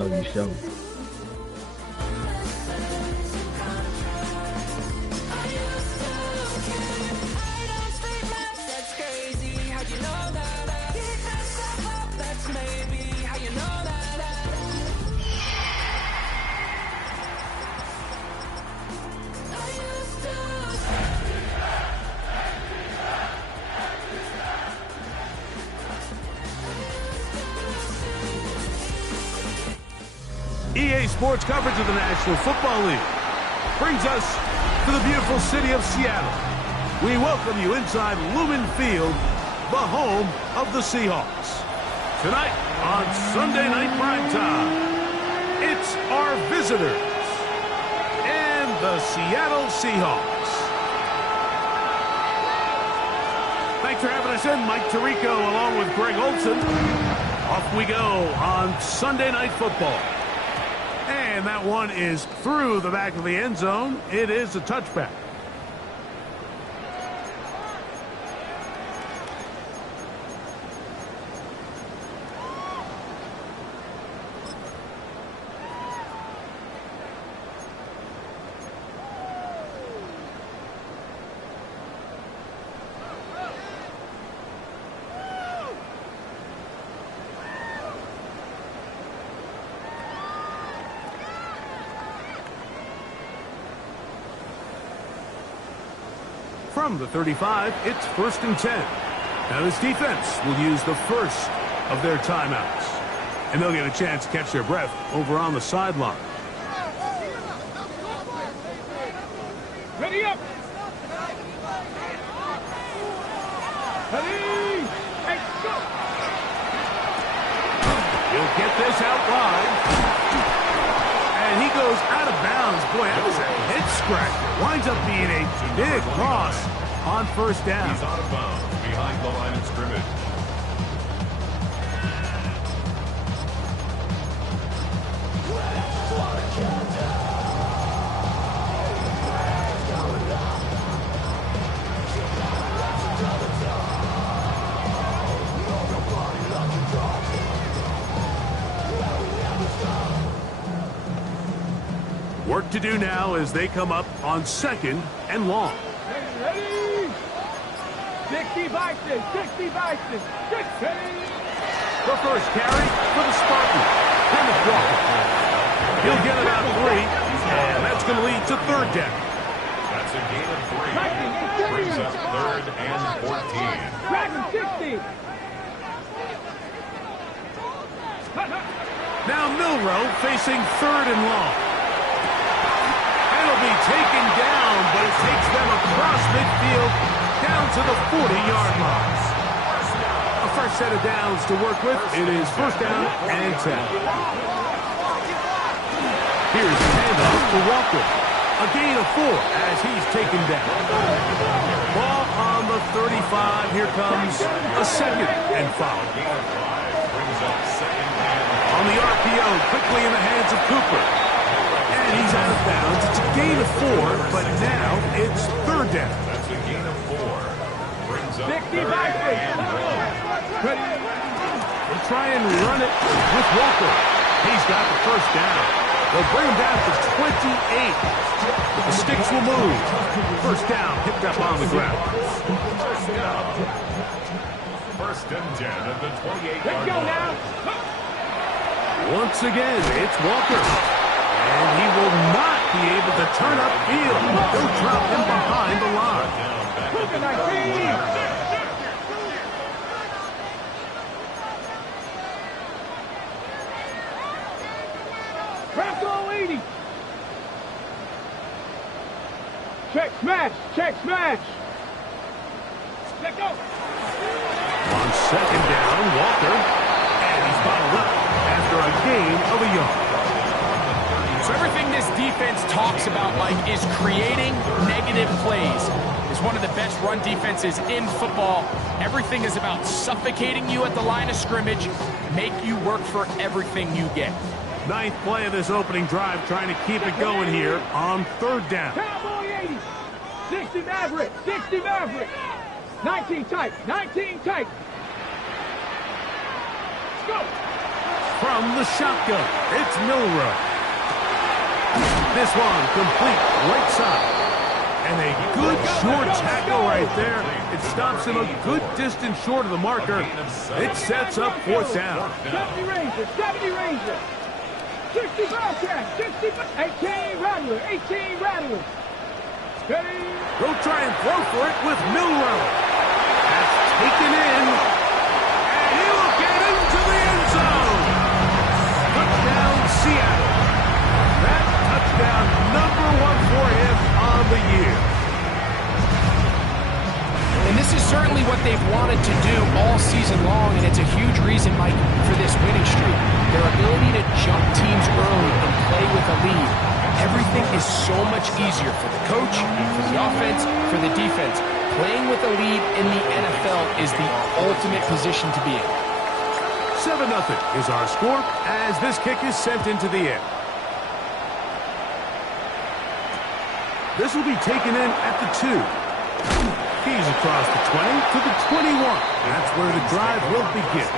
You show me. EA Sports coverage of the National Football League brings us to the beautiful city of Seattle. We welcome you inside Lumen Field, the home of the Seahawks. Tonight on Sunday Night Primetime, it's our visitors and the Seattle Seahawks. Thanks for having us in, Mike Tirico along with Greg Olson. Off we go on Sunday Night Football. And that one is through the back of the end zone. It is a touchback. From the 35, it's 1st and 10. Now this defense will use the first of their timeouts. And they'll get a chance to catch their breath over on the sideline. Ready up! Ready! Hey, go! He'll get this out wide. And he goes out of bounds. Boy, that was a head scratcher. Winds up being a big loss on 1st down. He's out of bounds behind the line of scrimmage. Work to do now as they come up on 2nd and long. Ready! 60 Vikings! 60 Vikings! 60! The first carry for the Spartans. Kenneth Walker. He'll get about 3, and that's going to lead to 3rd down. That's a gain of 3. Brings up 3rd and 14. Dragon 60! Now Milroe facing 3rd and long. It'll be taken down, but it takes them across midfield down to the 40-yard line. A fresh set of downs to work with. It is 1st down and 10. Here's the handoff to Walker. A gain of 4 as he's taken down. Ball on the 35. Here comes a 2nd and 5. On the RPO, quickly in the hands of Cooper. And he's out of bounds. It's a gain of 4, but now it's 3rd down. That's a gain of 4. Brings up 60 Vikings! They'll try and run it with Walker. He's got the 1st down. They'll bring him down to 28. The sticks will move. 1st down, picked up on the ground. 1st and 10 at the 28-yard Let's go line. now! Once again, it's Walker. And he will not be able to turn upfield. They'll drop him behind the line. Look at that team! Craft 80! Check smash! Check smash! Let go! On 2nd down, Walker. And he's bottled up after a gain of a yard. So everything this defense talks about, Mike, is creating negative plays. It's one of the best run defenses in football. Everything is about suffocating you at the line of scrimmage, make you work for everything you get. 9th play of this opening drive, trying to keep it going here on 3rd down. Cowboy 80! 60 Maverick! 60 Maverick! 19 tight! 19 tight! Let's go! from the shotgun. It's Milroe. This one complete right side. And a good short tackle right there. It stops him a good distance short of the marker. It sets up fourth down. 70 Rangers, 70 Rangers. 60 Bobcats, 60, 18 Rattlers, 18 Rattlers. Steady. They'll try and throw for it with Milroe. That's taken in. And he'll get into the end zone. Touchdown, Seattle. That touchdown, #1 for him on the year. And this is certainly what they've wanted to do all season long, and it's a huge reason, Mike, for this winning streak. Their ability to jump teams early and play with a lead. Everything is so much easier for the coach, for the offense, for the defense. Playing with a lead in the NFL is the ultimate position to be in. 7-0 is our score as this kick is sent into the air. This will be taken in at the 2. He's across the 20 to the 21. That's where the drive will begin.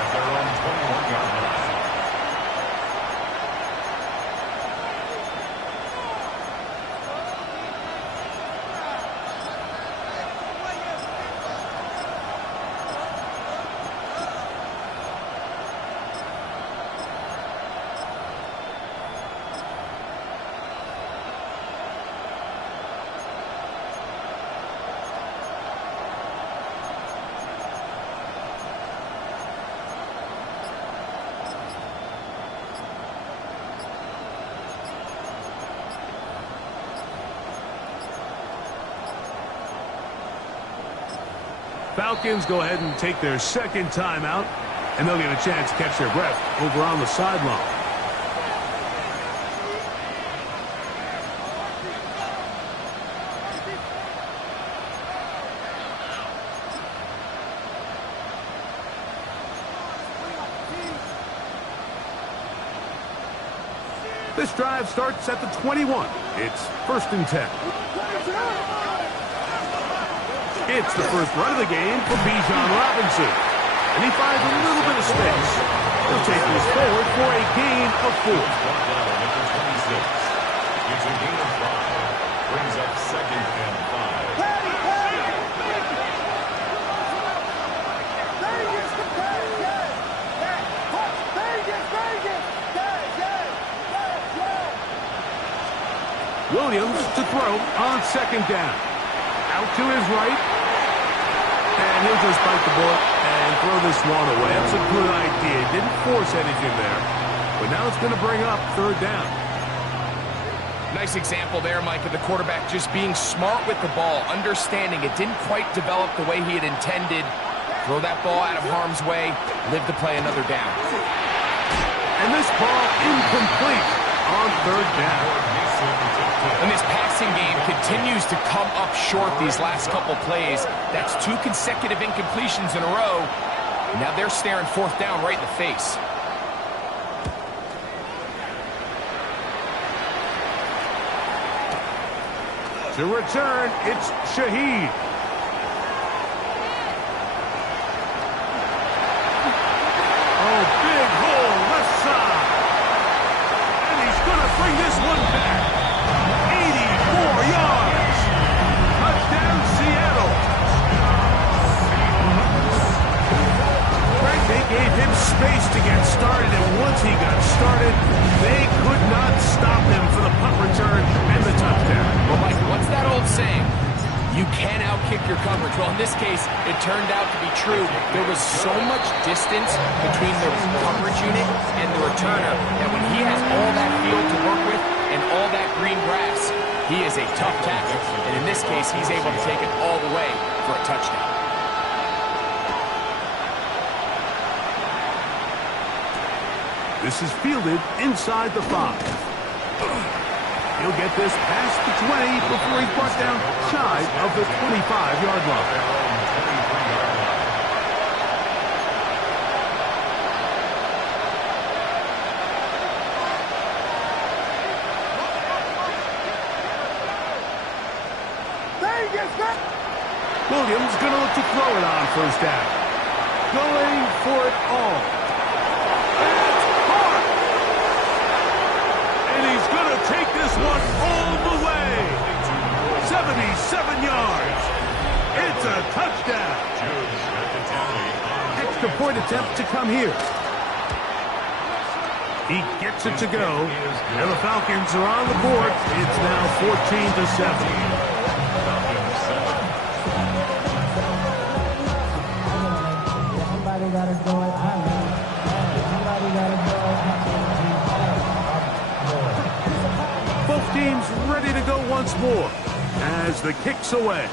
At their own 21-yard line. Falcons go ahead and take their second timeout, and they'll get a chance to catch their breath over on the sideline. This drive starts at the 21. It's 1st and 10. It's the first run of the game for Bijan Robinson. And he finds a little bit of space. He'll take this forward for a gain of 4. It's a gain of 5. Brings up 2nd and 5. Williams to throw on 2nd down. Out to his right. And he'll just bite the bullet and throw this one away. That's a good idea. Didn't force anything there. But now it's going to bring up 3rd down. Nice example there, Mike, of the quarterback just being smart with the ball, understanding it didn't quite develop the way he had intended. Throw that ball out of harm's way, live to play another down. And this ball incomplete on 3rd down. And this passing game continues to come up short these last couple plays. That's 2 consecutive incompletions in a row. Now they're staring 4th down right in the face. To return, it's Shaheed. Oh, big hole left side. And he's going to bring this one back. 84 yards. Touchdown, Seattle. Right, they gave him space to get started, and once he got started, they could not stop him for the punt return and the touchdown. Well, Mike, what's that old saying? You can outkick your coverage. Well, in this case, it turned out to be true. There was so much distance between the coverage unit and the returner that when he has all that field to work with and all that green grass, he is a tough tackle. And in this case, he's able to take it all the way for a touchdown. This is fielded inside the 5. He'll get this past the 20 before he's brought down shy of the 25-yard line. Williams going to look to throw it on 1st down. Going for it all. 7 yards. It's a touchdown. Extra point attempt to come here. He gets it to go, and the Falcons are on the board. It's now 14-7. Both teams ready to go once more as the kick's away.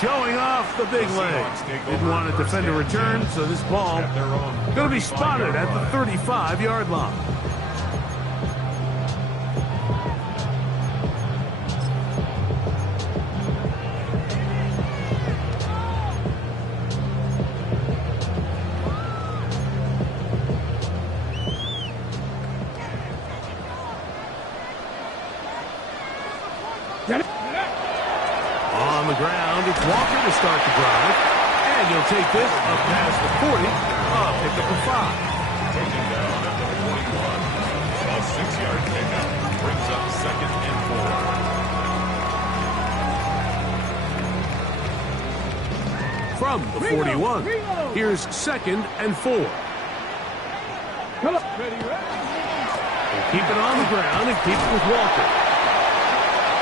Showing off the big legs. Didn't want to defend a return, so this ball going to be spotted at the 35-yard line. On the ground, it's Walker to start the drive. And he'll take this up past the 40. Pick up the 5. Taken down at the 41. A 6-yard pickup brings up 2nd and 4. From the 41, here's 2nd and 4. We'll keep it on the ground and keep it with Walker.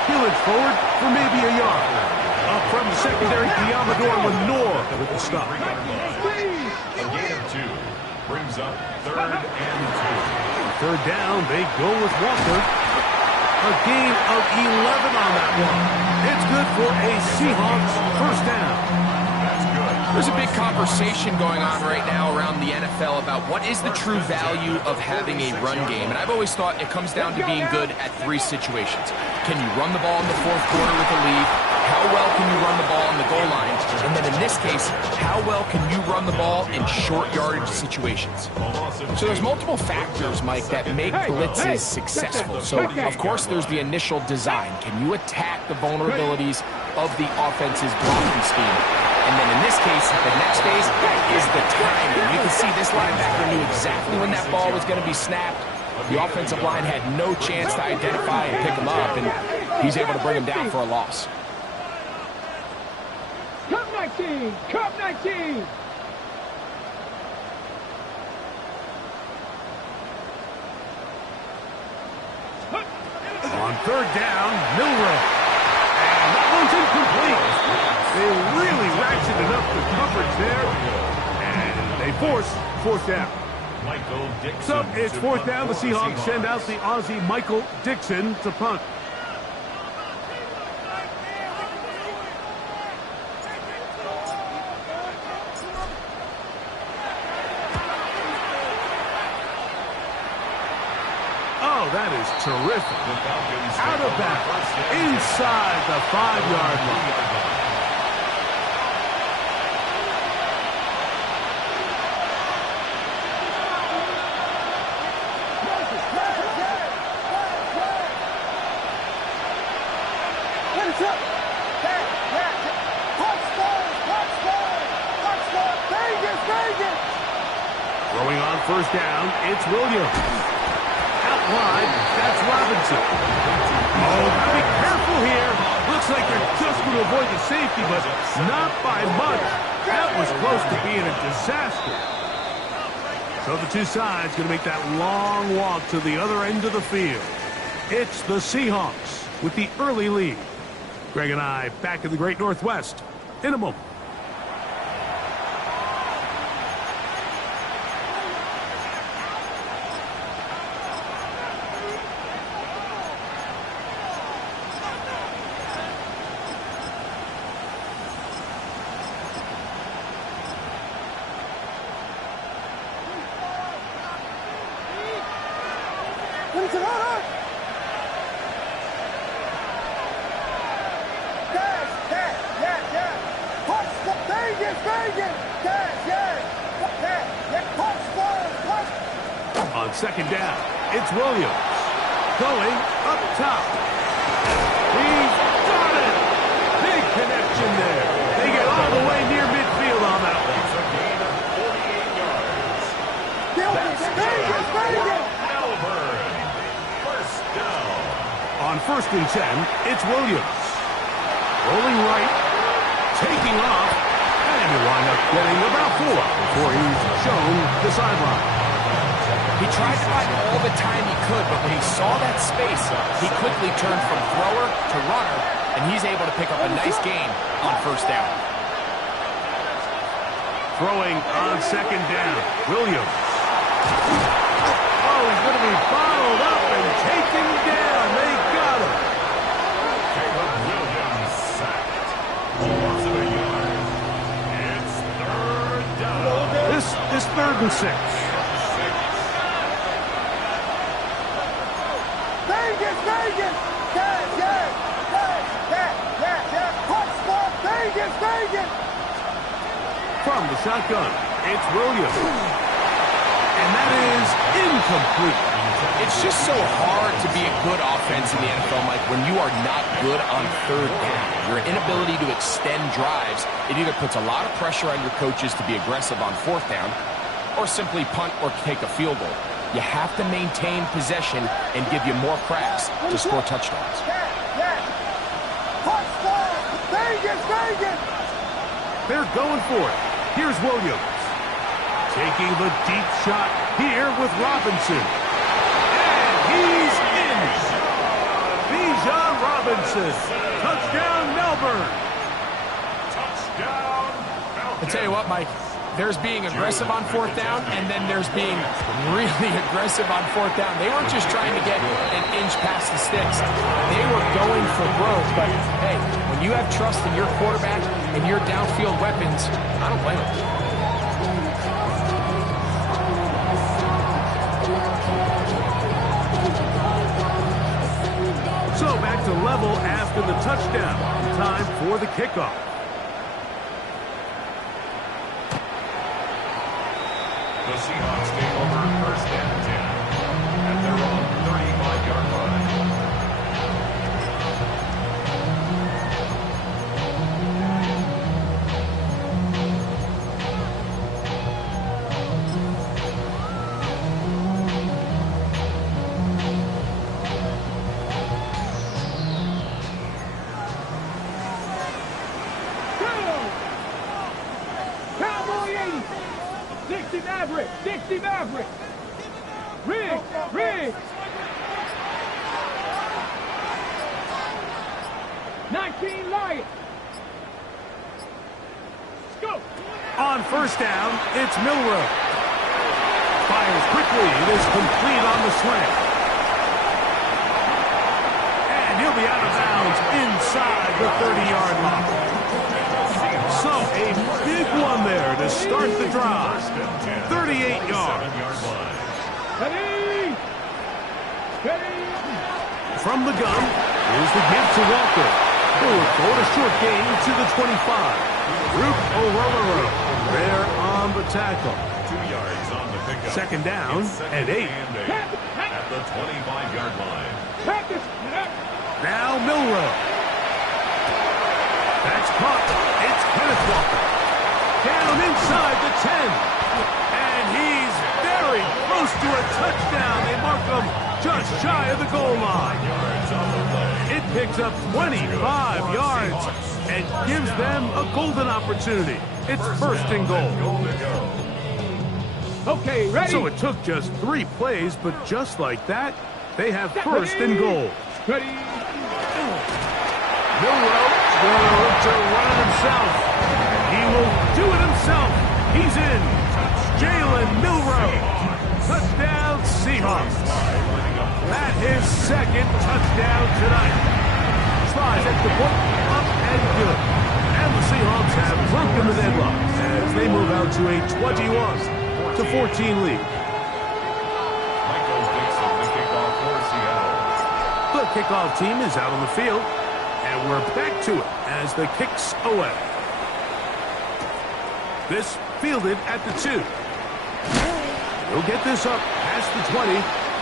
He'll inch forward for maybe a yard. Up from the secondary, Diamador Lenore with the stop. A gain of 2 brings up 3rd and 2. 3rd down, they go with Walker. A gain of 11 on that one. It's good for a Seahawks 1st down. There's a big conversation going on right now around the NFL about what is the true value of having a run game. And I've always thought it comes down to being good at 3 situations. Can you run the ball in the 4th quarter with the lead? How well can you run the ball on the goal line? And then in this case, how well can you run the ball in short yardage situations? So there's multiple factors, Mike, that make blitzes successful. So, of course, there's the initial design. Can you attack the vulnerabilities of the offense's blocking scheme? And then in this case, the next phase is the timing. You can see this linebacker knew exactly when that ball was going to be snapped. The offensive line had no chance to identify and pick him up, and he's able to bring him down for a loss. Cup 19! Cup 19! On 3rd down, Milroe. And that one's incomplete. They really ratcheted up the coverage there. And they force 4th down. Michael Dixon. So it's 4th down. The Seahawks send out the Aussie Michael Dixon to punt. Oh, that is terrific. Out of bounds, inside the 5-yard line. Throwing on 1st down, it's Williams. Out wide, that's Robinson. Oh, gotta be careful here. Looks like they're just going to avoid the safety, but not by much. That was close to being a disaster. So the 2 sides going to make that long walk to the other end of the field. It's the Seahawks with the early lead. Greg and I back in the Great Northwest in a moment. On 2nd down, it's Williams. Going up top. He's got it! Big connection there. They get all the way near midfield on that one. It's a gain of 48 yards. That's Calvin. 1st down. On 1st and 10, it's Williams. Rolling right, taking off, and he'll wind up getting about 4 before he's shown the sideline. He tried to buy all the time he could, but when he saw that space, he quickly turned from thrower to runner, and he's able to pick up a nice gain on 1st down. Throwing on 2nd down, Williams. Oh, he's going to be followed up and taken down. They got him. Caleb Williams sacked. Loss of a yard. It's 3rd down. This is 3rd and 6. Vegas, Vegas! Touchdown, Vegas, Vegas! From the shotgun, it's Williams. And that is incomplete. It's just so hard to be a good offense in the NFL, Mike, when you are not good on 3rd down. Your inability to extend drives, it either puts a lot of pressure on your coaches to be aggressive on 4th down, or simply punt or take a field goal. You have to maintain possession and give you more cracks to score touchdowns. Touchdown, Vegas, Vegas! They're going for it. Here's Williams. Taking the deep shot here with Robinson. And he's in. Bijan Robinson. Touchdown, Melbourne. Touchdown. I'll tell you what, Mike, there's being aggressive on 4th down, and then there's being really aggressive on 4th down. They weren't just trying to get an inch past the sticks. They were going for broke, but hey, when you have trust in your quarterback and your downfield weapons, I don't blame them. So back to level after the touchdown. Time for the kickoff. The Seahawks take over 1st and 10 at their own 35-yard line. Cowboy 80! 60 Maverick! 60 Maverick! Rig! Rig! 19 Lion! Go! On 1st down, it's Milroe. Fires quickly. It is complete on the slant. And he'll be out of bounds inside the 30-yard line. So a big one there to start the drive. 38 yards. Ready! Ready! From the gun, here's the give to Walker. Forward for a short gain to the 25. Roop O'Rolero there on the tackle. 2 yards on the pickup. 2nd down and 8. At the 25-yard line. Practice! Now Milroe. That's caught. It's Kenneth Walker. Down inside the 10. And he's very close to a touchdown. They mark him just shy of the goal line. It picks up 25 yards and gives them a golden opportunity. It's 1st and goal. Okay, ready? So it took just 3 plays, but just like that, they have 1st and goal. Ready? Milroe will look to run it himself. He will do it himself. He's in. Jalen Milroe. Touchdown, Seahawks. That his 2nd touchdown tonight. Tries at the point, up and good. And the Seahawks have broken the deadlock as they move out to a 21-14 lead. Michael Dixon, the kickoff for Seattle. The kickoff team is out on the field, and we're back to it as the kicks away. This fielded at the 2. They'll get this up past the 20.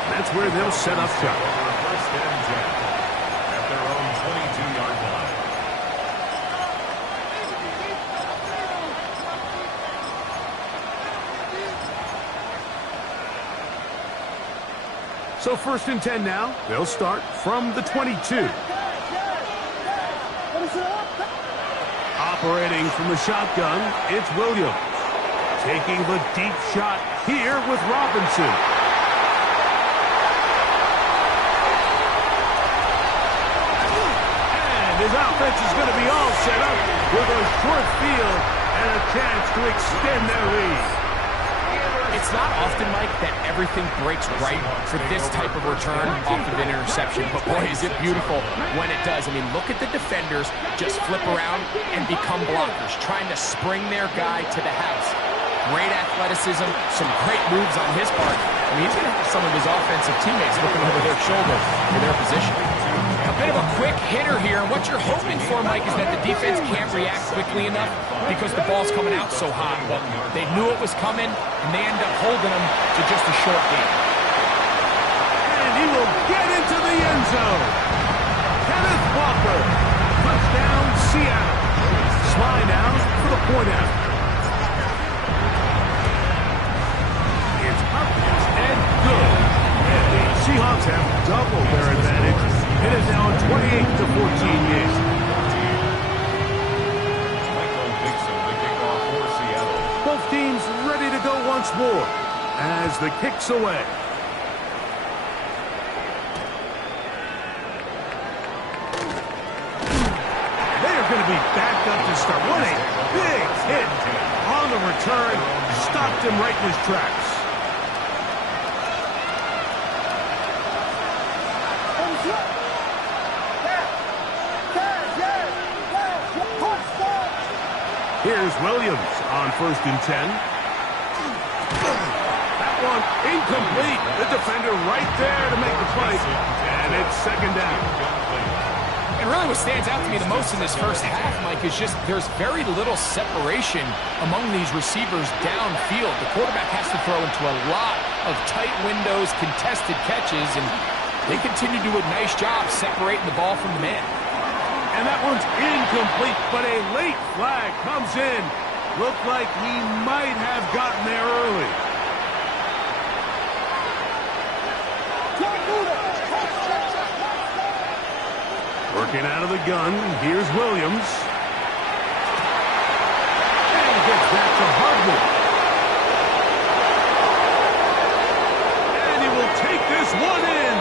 That's where they'll set up shop. 1st and 10 at their own 22-yard line. So 1st and 10 now. They'll start from the 22. Operating from the shotgun, it's Williams. Taking the deep shot here with Robinson. And his offense is going to be all set up with a short field and a chance to extend their lead. It's not often, Mike, that everything breaks right for this type of return off of an interception. But, boy, is it beautiful when it does. I mean, look at the defenders just flip around and become blockers, trying to spring their guy to the house. Great athleticism, some great moves on his part. I mean, he's going to have some of his offensive teammates looking over their shoulder for their position. A bit of a quick hitter here. And what you're hoping for, Mike, is that the defense can't react quickly enough because the ball's coming out so hot. But they knew it was coming, and they end up holding them to just a short game. And he will get into the end zone. Kenneth Walker. Touchdown, Seattle. Sly now for the point out. It's up and good. And the Seahawks have doubled their advantage. It is now a 28-14 game. Michael Dixon, the kickoff for Seattle. Both teams ready to go once more as the kick's away. They are going to be backed up to start. What a big hit on the return. Stopped him right in his tracks. Here's Williams on 1st and 10. That one incomplete. The defender right there to make the play. And it's 2nd down. And really what stands out to me the most in this first half, Mike, is just there's very little separation among these receivers downfield. The quarterback has to throw into a lot of tight windows, contested catches, and they continue to do a nice job separating the ball from the man. And that one's incomplete, but a late flag comes in. Looked like he might have gotten there early. Working out of the gun, here's Williams. And he gets back to Hardman. And he will take this one in.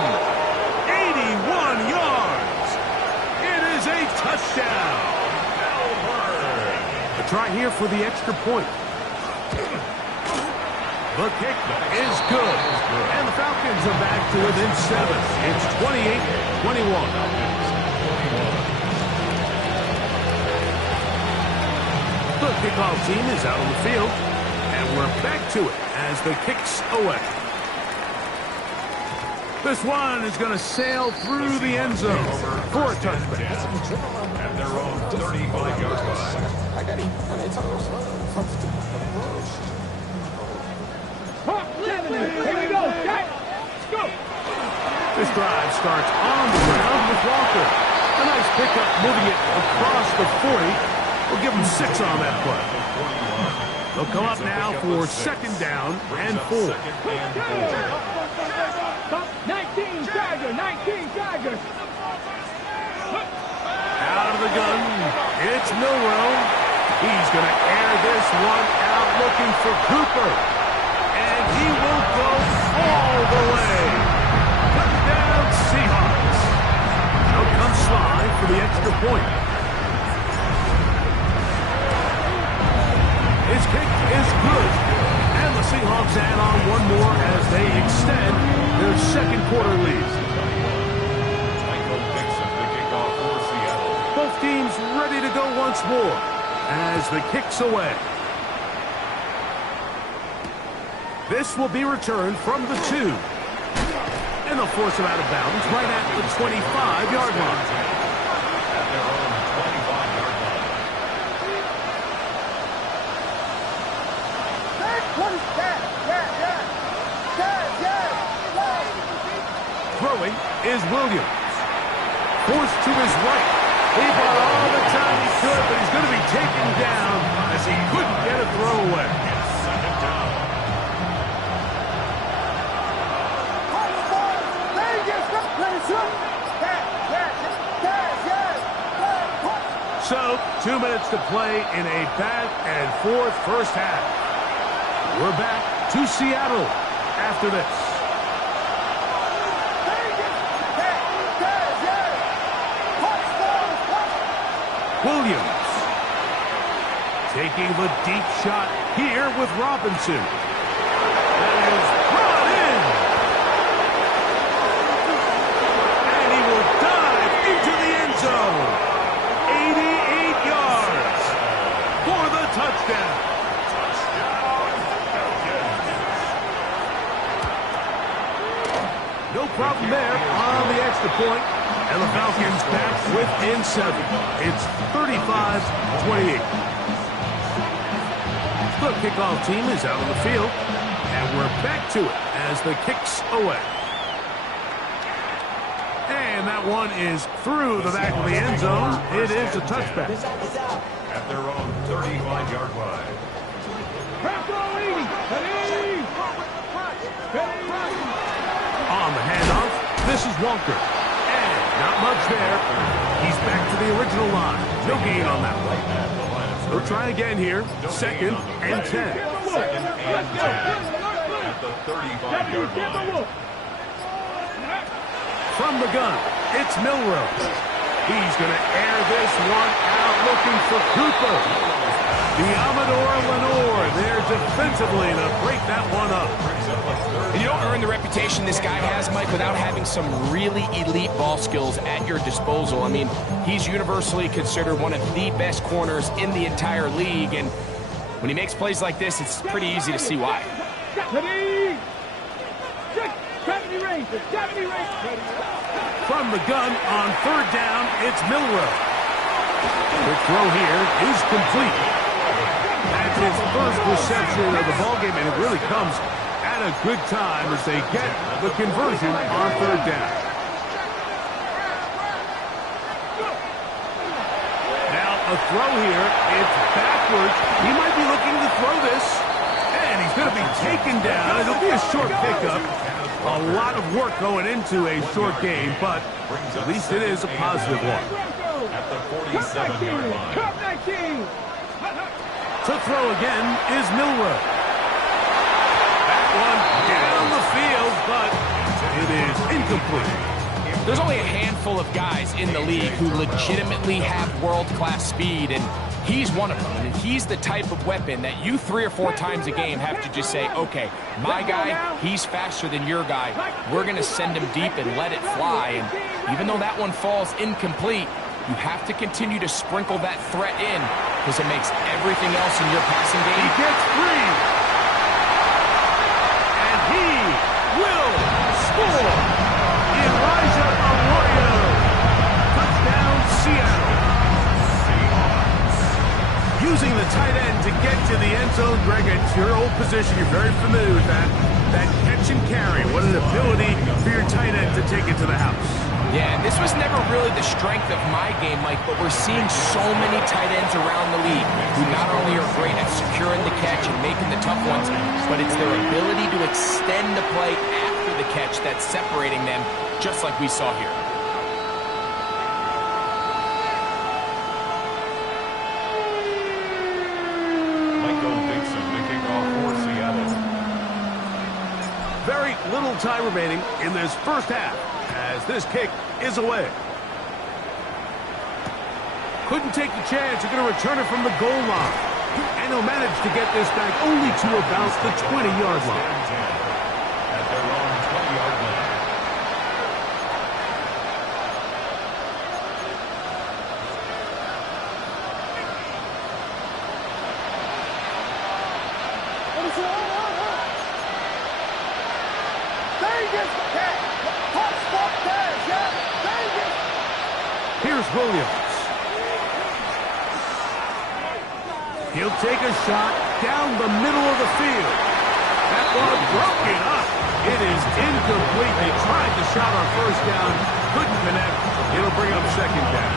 81 yards. It is a touchdown. A try here for the extra point. The kick is good. And the Falcons are back to within 7. It's 28-21. The kickoff team is out on the field, and we're back to it as the kick's away. This one is going to sail through the end zone for a touchback. At their own 35-yard line. Here we go, Jack. Let's go. This drive starts on the ground with Walker. A nice pickup moving it across the 40. We'll give them 6 on that play. They'll come up now for 2nd down and 4. 19 Tiger, 19 Tiger. Out of the gun, it's Milrow. He's going to air this one out looking for Cooper. And he will go all the way. Touchdown Seahawks. Out comes Sly for the extra point. His kick is good. And the Seahawks add on one more as they extend their 2nd quarter lead. Michael Dixon, the kickoff for Seattle. Both teams ready to go once more as the kick's away. This will be returned from the 2. And they'll force him out of bounds right at the 25-yard line. At their own 25-yard line. Throwing is Williams. Forced to his right. He bought all the time he could, but he's going to be taken down as he couldn't get a throw away. It's 2nd down. 2 minutes to play in a back-and-forth first half. We're back to Seattle after this. Williams taking the deep shot here with Robinson. That is brought in. And he will dive into the end zone. 88 yards for the touchdown. No problem there on the extra point. And the Falcons back within 7. It's 35-28. The kickoff team is out on the field. And we're back to it as the kick's away. And that one is through the back of the end zone. It is a touchback. At their own 35-yard line. On the handoff, this is Walker. And not much there. He's back to the original line. No gain on that one. We'll try again here. 2nd and 10. 2nd and 10. At the 35-yard line. From the gun, it's Milroe. He's going to air this one out looking for Cooper. The Amador Lenore there defensively to break that one up. And you don't earn the reputation this guy has, Mike, without having some really elite ball skills at your disposal. I mean, he's universally considered one of the best corners in the entire league, and when he makes plays like this, it's pretty easy to see why. From the gun on 3rd down, it's Milroe. The throw here is complete. That's his first reception of the ballgame, and it really comes at a good time as they get the conversion on 3rd down. Now a throw here. It's backwards. He might be looking to throw this, and he's going to be taken down. It'll be a short pickup. A lot of work going into a short game, but at least it is a positive one. At the 47-yard line. To throw again is Milroe. That one down the field, but it is incomplete. There's only a handful of guys in the league who legitimately have world-class speed, and he's one of them. And he's the type of weapon that you 3 or 4 times a game have to just say, okay, my guy, he's faster than your guy. We're going to send him deep and let it fly. And even though that one falls incomplete, you have to continue to sprinkle that threat in because it makes everything else in your passing game. He gets free. And he will score. Elijah Arroyo. Touchdown, Seattle. Using the tight end to get to the end zone, Greg, it's your old position. You're very familiar with that. That catch and carry. What an ability for your tight end to take it to the house. Yeah, this was never really the strength of my game, Mike, but we're seeing so many tight ends around the league who not only are great at securing the catch and making the tough ones, but it's their ability to extend the play after the catch that's separating them, just like we saw here. Michael Dixon to kick off for Seattle. Very little time remaining in this first half as this kick is away. Couldn't take the chance. You're going to return it from the goal line. And he'll manage to get this back only to about the 20-yard line. At their own 20-yard line. Here's Williams. He'll take a shot down the middle of the field. That ball broken up. It is incomplete. They tried the shot on 1st down. Couldn't connect. It'll bring up 2nd down.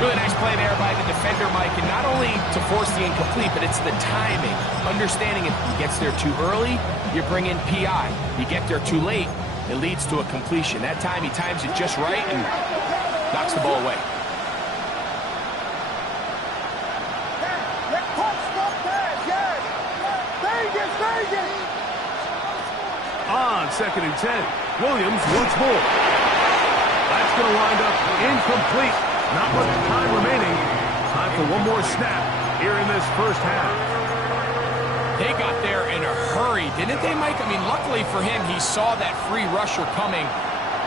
Really nice play there by the defender, Mike, and not only to force the incomplete, but it's the timing. Understanding if he gets there too early, you bring in PI. You get there too late, it leads to a completion. That time he times it just right and knocks the ball away. on 2nd and 10. Williams once more. That's going to wind up incomplete. Not much time remaining. Time for one more snap here in this first half. They got there in a hurry, didn't they, Mike? I mean, luckily for him, he saw that free rusher coming,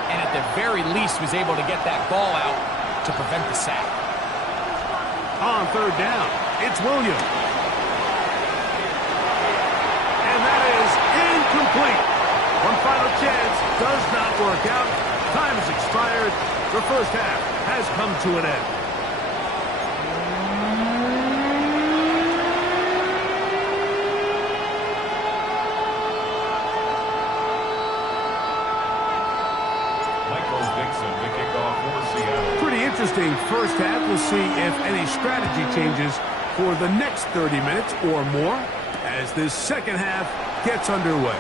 and at the very least was able to get that ball out to prevent the sack. On 3rd down, it's Williams. And that is incomplete. One final chance does not work out. Time has expired. The first half has come to an end. Pretty interesting first half. We'll see if any strategy changes for the next 30 minutes or more as this second half gets underway.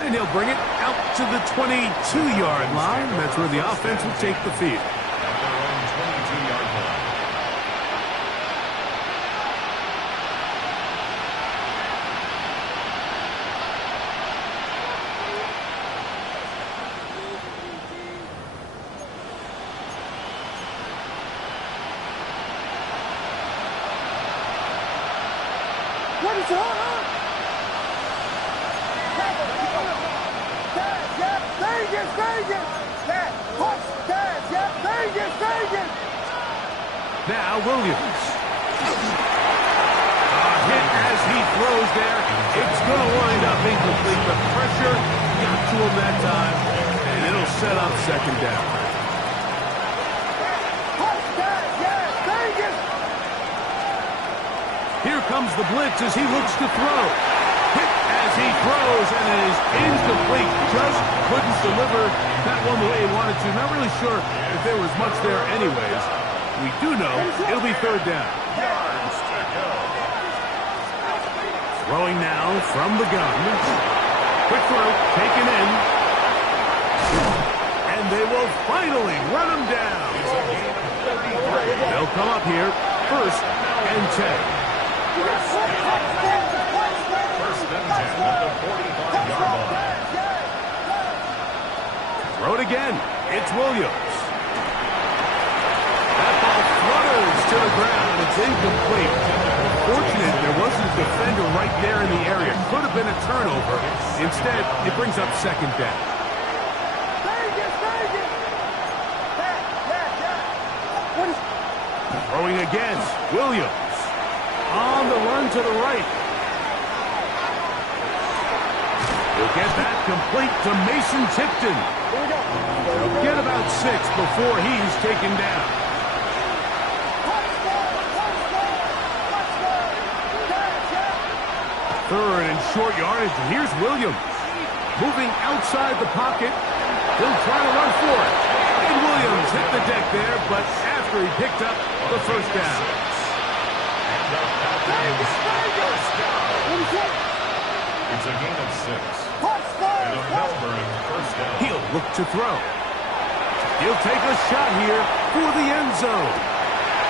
And he'll bring it out to the 22-yard line. That's where the offense will take the field. At their own 22-yard line. What is on? Vegas! That push! Vegas! Now Williams. Hit as he throws there. It's going to wind up incomplete. The pressure got to him that time, and it'll set up 2nd down. Vegas! Here comes the blitz as he looks to throw. Hit as he throws, and it is incomplete. Just couldn't deliver that one the way he wanted to. Not really sure if there was much there anyways. We do know it'll be 3rd down. Throwing now from the gun. Quick throw, taken in. And they will finally run him down. They'll come up here, 1st and 10. First and 10 at the 45-yard line. Throw it again. It's Williams. That ball flutters to the ground. It's incomplete. Fortunate there wasn't a defender right there in the area. Could have been a turnover. Instead, it brings up 2nd down. Throwing again. Williams. On the run to the right. He'll get that complete to Mason Tipton. He'll get about 6 before he's taken down. Third and short yardage. And here's Williams. Moving outside the pocket. He'll try to run for it. And Williams hit the deck there, but after he picked up the first down. It's a gain of 6. And a Melbourne first down. He'll look to throw. He'll take a shot here for the end zone.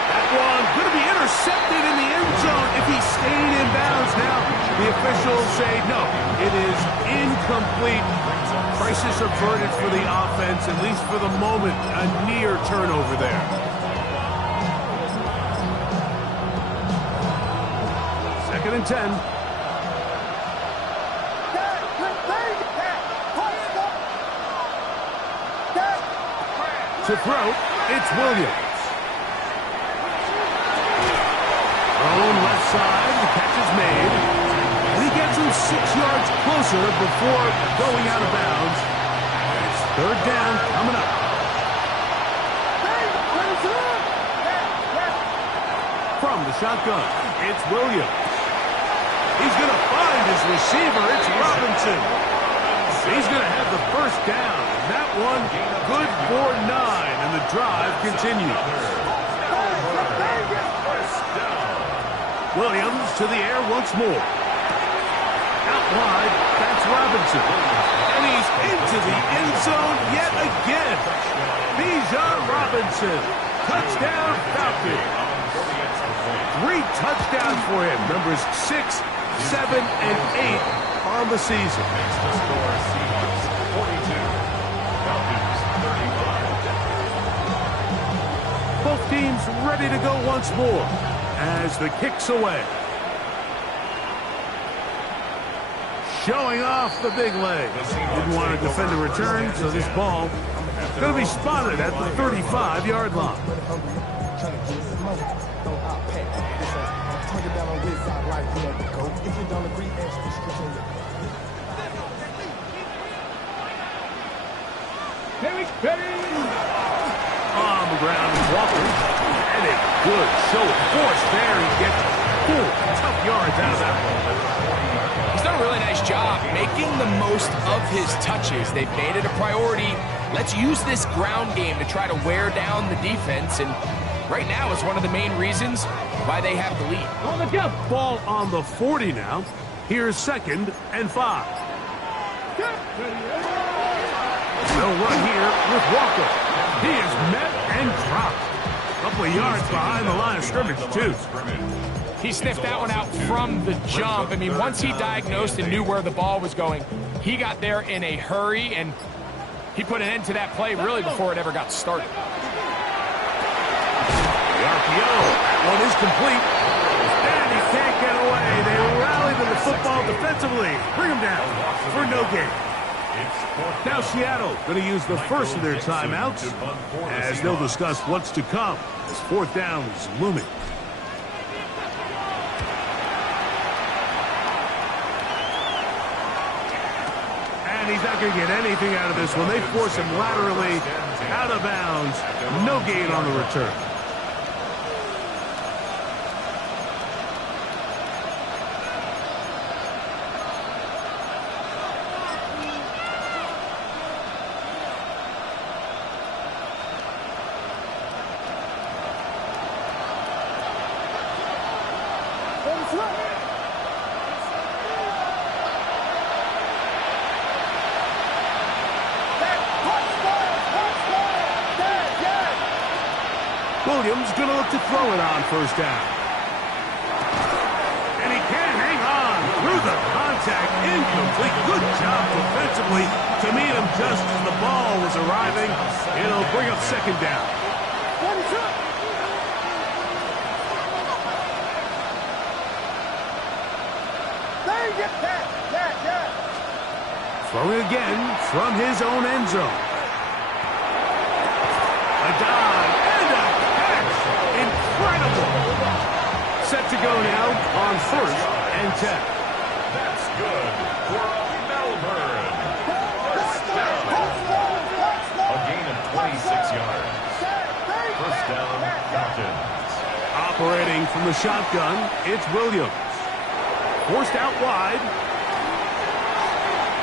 That one going to be intercepted in the end zone if he stayed in bounds. Now the officials say no, it is incomplete. Crisis averted for the offense, at least for the moment. A near turnover there. Second and 10. To throw, it's Williams. Thrown left side, the catch is made. And he gets him 6 yards closer before going out of bounds. It's 3rd down coming up. From the shotgun, it's Williams. He's going to find his receiver. It's Robinson. He's going to have the first down. And that one good for 9. And the drive continues. Williams to the air once more. Out wide, that's Robinson. And he's into the end zone yet again. Bijan Robinson. Touchdown Falcons. 3 touchdowns for him. Numbers 6, 7, and 8. on the season. Makes the score Seahawks 42, Falcons 35. Both teams ready to go once more as the kick's away. Showing off the big leg. Didn't want to defend a return, so this ball going to be spotted at the 35-yard line. On the ground is Walker. And a good show of force there. He gets 4 tough yards out of that one. He's done a really nice job making the most of his touches. They've made it a priority. Let's use this ground game to try to wear down the defense, and right now it's one of the main reasons why they have the lead. On the jump. Ball on the 40 now. Here's 2nd and 5. They'll run here with Walker. He is met and dropped. A couple of yards behind the line of scrimmage, too. He sniffed that one out from the jump. I mean, once he diagnosed and knew where the ball was going, he got there in a hurry, and he put an end to that play really before it ever got started. The RPO, that one is complete. And he can't get away. They rally to the football defensively. Bring him down for no gain. Now Seattle going to use the first of their timeouts as they'll discuss what's to come as 4th down is looming. And he's not going to get anything out of this one. They force him laterally out of bounds. No gain on the return. Williams going to look to throw it on 1st down. And he can hang on through the contact. Incomplete. Good job defensively to meet him just as the ball was arriving. It'll bring up 2nd down. Throwing again from his own end zone. A dive and a catch. Incredible. Set to go now on 1st and 10. That's good for Melbourne. 1st down. A gain of 26 yards. 1st down, Falcons. Operating from the shotgun, it's Williams. Forced out wide.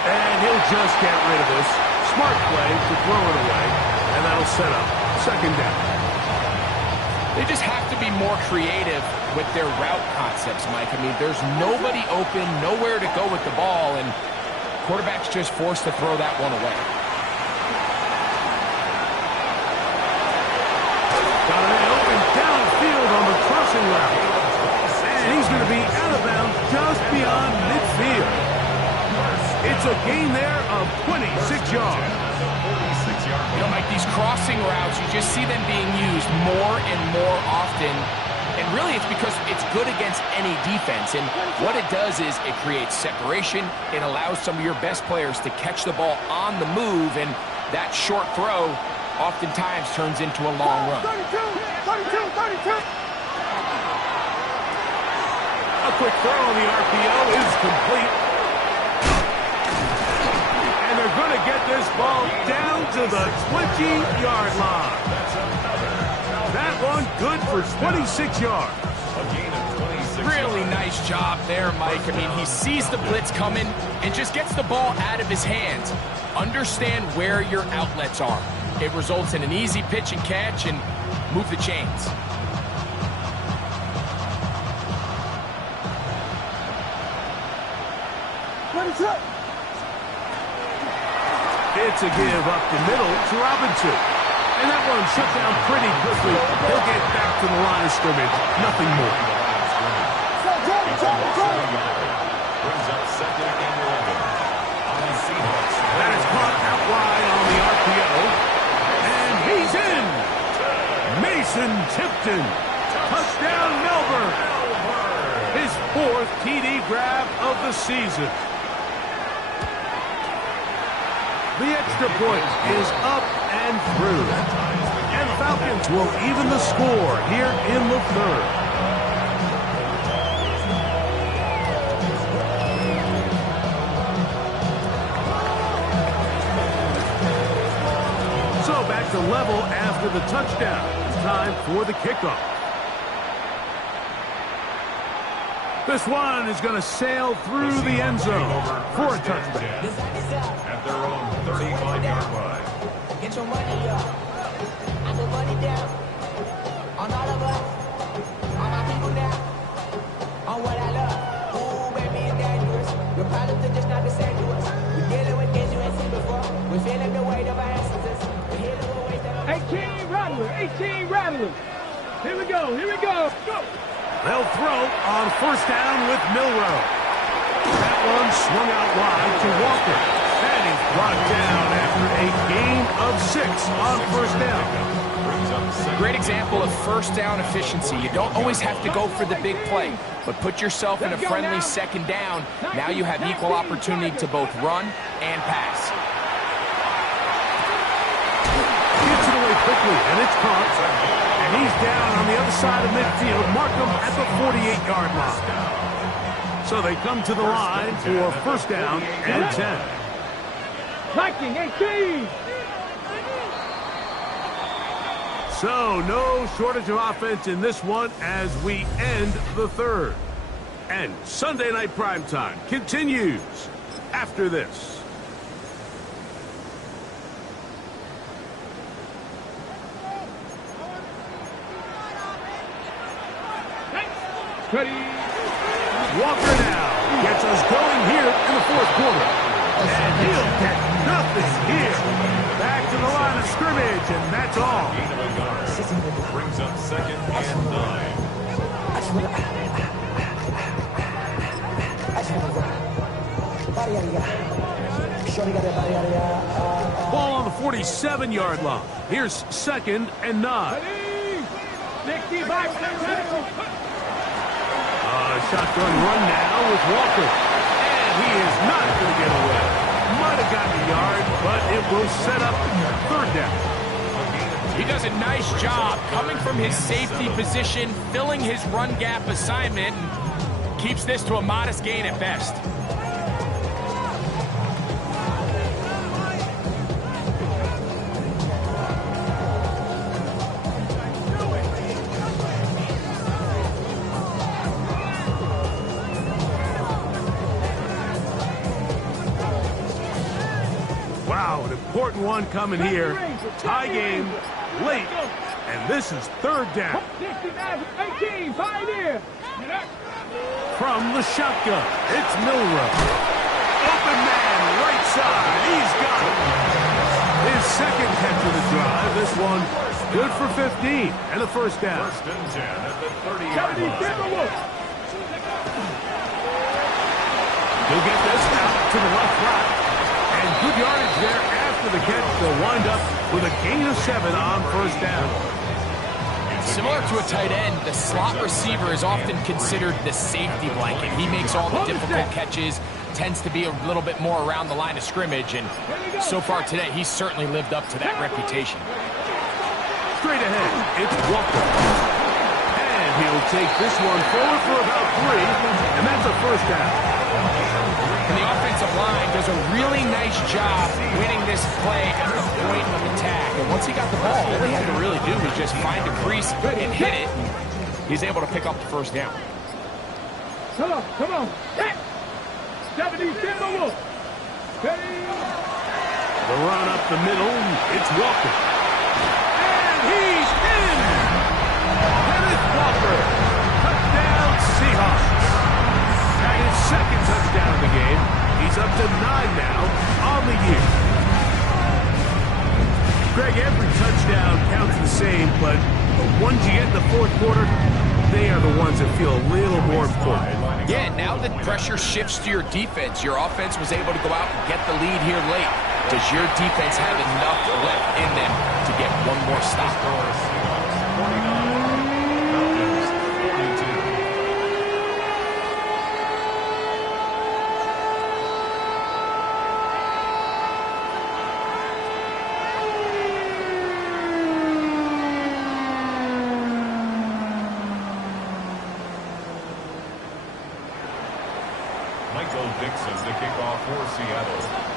And he'll just get rid of this. Smart play to throw it away. And that'll set up 2nd down. They just have to be more creative with their route concepts, Mike. I mean, there's nobody open, nowhere to go with the ball, and quarterback's just forced to throw that one away. Got a man open downfield on the crossing route. And he's going to be out of bounds just beyond midfield. It's a gain there of 26 yards. You know, Mike, these crossing routes, you just see them being used more and more often. And really, it's because it's good against any defense. And what it does is it creates separation. It allows some of your best players to catch the ball on the move. And that short throw oftentimes turns into a long run. 32. A quick throw on the RPO is complete. And they're going to get this ball down to the 20-yard line. That one good for 26 yards. Really nice job there, Mike. I mean, he sees the blitz coming and just gets the ball out of his hands. Understand where your outlets are. It results in an easy pitch and catch and move the chains. It's a give up the middle to Robinson. And that one shut down pretty quickly. He'll get back to the line of scrimmage. Nothing more. Brings up 2nd and 1. Stephen Tipton. Touchdown, Melbourne. His 4th TD grab of the season. The extra point is up and through. And Falcons will even the score here in the 3rd. So back to level after the touchdown. Time for the kickoff. This one is going to sail through the end zone for a touchback. At their own 35-yard line. Get your money up. I put money down. On all of us. On my people now. On what I love. Ooh, baby, it's dangerous. Your problems are just not the same to us. We're dealing with things you ain't seen before. We're feeling the weight of our ancestors. We're healing with ways that are... 18 rattlers, 18 rattlers. Here we go, here we go. Go. They'll throw on first down with Milroe. That one swung out wide to Walker. And he's brought down after a gain of 6 on first down. Great example of first down efficiency. You don't always have to go for the big play, but put yourself in a friendly second down. Now you have equal opportunity to both run and pass. Gets it away quickly, and it's caught. And he's down on the other side of midfield. Markham at the 48-yard line. So they come to the line for first down and 10. Viking 18. So no shortage of offense in this one as we end the 3rd. And Sunday Night Primetime continues after this. Ready. Walker now gets us going here in the 4th quarter. And he'll get nothing here. Back to the line of scrimmage, and that's all. Brings up 2nd and 9. Ball on the 47-yard line. Here's 2nd and 9. Ready. 65. Shotgun run now with Walker. And he is not going to get away. Might have gotten a yard, but it will set up 3rd down. He does a nice job coming from his safety position, filling his run gap assignment, and keeps this to a modest gain at best. Wow, an important one coming here. Tie game, late, and this is 3rd down. 18, Pioneer. From the shotgun, it's Milroe. Open man, right side, he's got it. His 2nd catch of the drive. This one good for 15 and a first down. 1st and 10 at the 30-yard line. He'll get this out to the left flat. And good yardage there after the catch. They'll wind up with a gain of 7 on first down. Similar to a tight end, the slot receiver is often considered the safety blanket. He makes all the difficult catches, tends to be a little bit more around the line of scrimmage, and so far today, he's certainly lived up to that reputation. Straight ahead, it's Walker. And he'll take this one forward for about 3, and that's a first down. And the offensive line does a really nice job winning this play at the point of attack. And once he got the ball, all he had to really do was just find a crease and hit it. He's able to pick up the first down. Come on, come on. 70 Timberwolf. Ready. The run up the middle, it's Walker. And he's in! Kenneth Walker. Touchdown Seahawks. And his 2nd touchdown of the game. He's up to 9 now on the year. Greg, every touchdown counts the same, but the ones you get in the 4th quarter, they are the ones that feel a little more important. Yeah, now that pressure shifts to your defense, your offense was able to go out and get the lead here late. Does your defense have enough left in them to get one more stop? 49. kickoff for Seattle.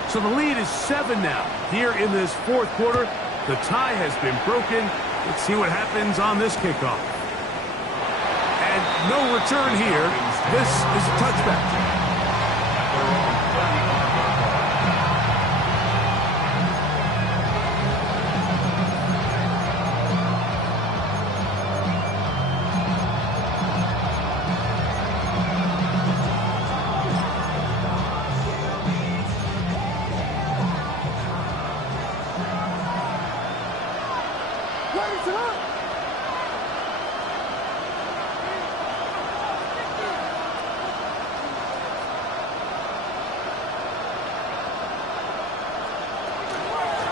So the lead is 7 now. Here in this fourth quarter, the tie has been broken. Let's see what happens on this kickoff. And no return here. This is a touchback. At their own 35-yard line.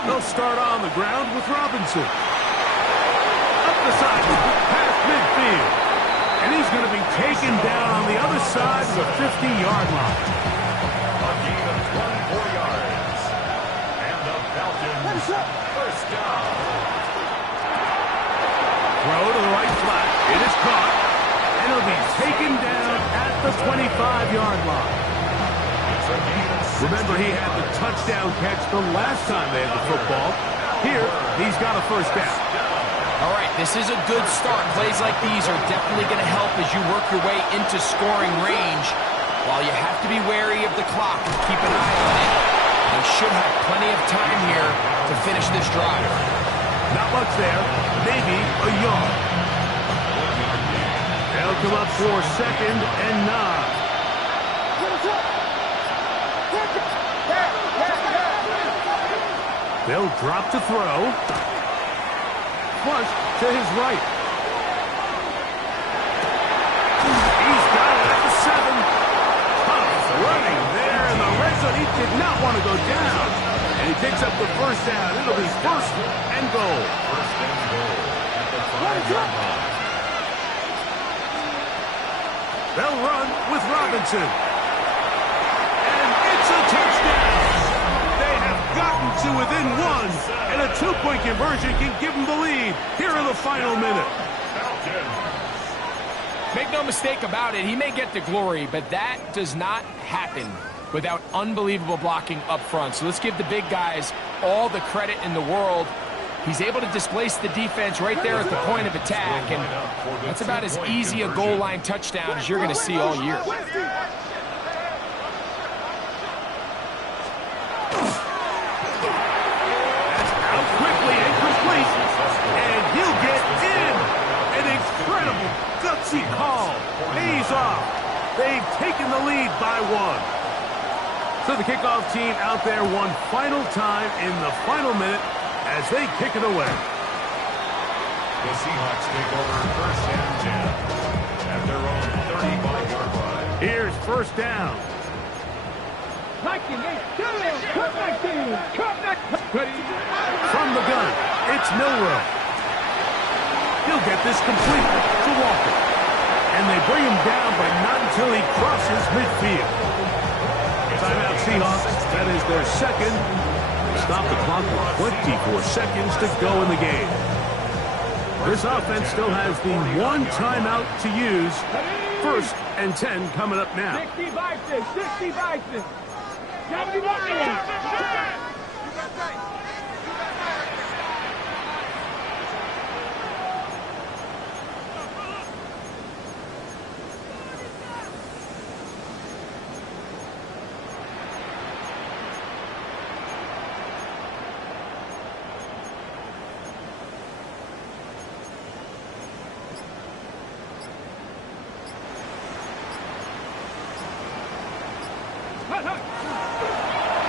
They'll start on the ground with Robinson. Up the sideline, past midfield. And he's going to be taken down on the other side of the 50-yard line. A gain of 24 yards. And the Falcons first down. Throw to the right flat. It is caught. And it'll be taken down at the 25-yard line. It's a gain of 6. Remember, he had the touchdown catch the last time they had the football. Here, he's got a first down. All right, this is a good start. Plays like these are definitely going to help as you work your way into scoring range. While you have to be wary of the clock and keep an eye on it, they should have plenty of time here to finish this drive. Not much there. Maybe a yard. They'll come up for 2nd and 9. They'll drop to throw. Flush to his right. He's got it at the 7. Tough running there in the red zone. He did not want to go down. And he picks up the first down. It'll be 1st and goal. First and goal at the 5-yard line. They'll run with Robinson. And it's a touchdown. They have gotten to within 1. And a 2-point conversion can give them the lead here in the final minute. Make no mistake about it, he may get the glory, but that does not happen without unbelievable blocking up front. So let's give the big guys all the credit in the world. He's able to displace the defense right there at the point of attack, and that's about as easy a goal line touchdown as you're going to see all year. Out quickly and complete, and he'll get in. An incredible, gutsy call. Pays off. They've taken the lead by 1. So the kickoff team out there one final time in the final minute as they kick it away. The Seahawks take over 1st and 10 at their own 35-yard line. Here's 1st down. 19, come back, team. Come back. From the gun, it's Milroe. He'll get this complete to Walker. And they bring him down, but not until he crosses midfield. Timeout Seahawks. That is their 2nd. They stop the clock with 24 seconds to go in the game. This offense still has the 1 timeout to use. 1st and 10 coming up now. 60 Bison, 60 Bison. 70 Bison.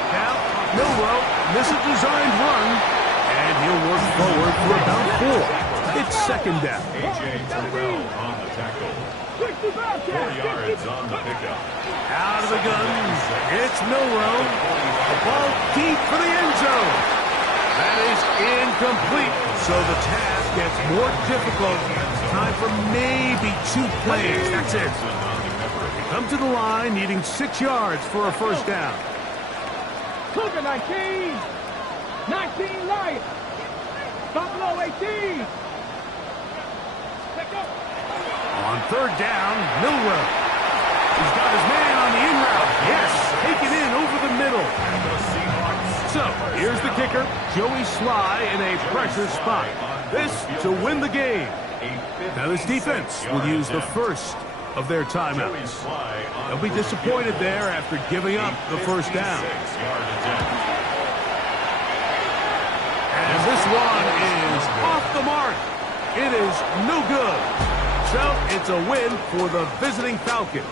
Now, Milroe, this is a designed run, and he'll work forward for about 4. It's 2nd down. A.J. Terrell on the tackle. 4 yards on the pickup. Out of the gun, it's Milroe. The ball deep for the end zone. That is incomplete, so the task gets more difficult. Time for maybe 2 plays. That's it. Come to the line, needing 6 yards for a 1st down. Cougar 19. 19 Lions. Buffalo 18. Let's go. On 3rd down, Milroe. He's got his man on the in route. Yes, taken in Here's the kicker, Joey Sly in a pressure spot. This to win the game. Now this defense will use the first of their timeouts. They'll be disappointed there after giving up the first down. And this one is off the mark. It is no good. So it's a win for the visiting Falcons.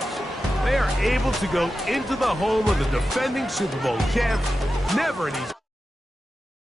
They are able to go into the home of the defending Super Bowl champs. Never an easy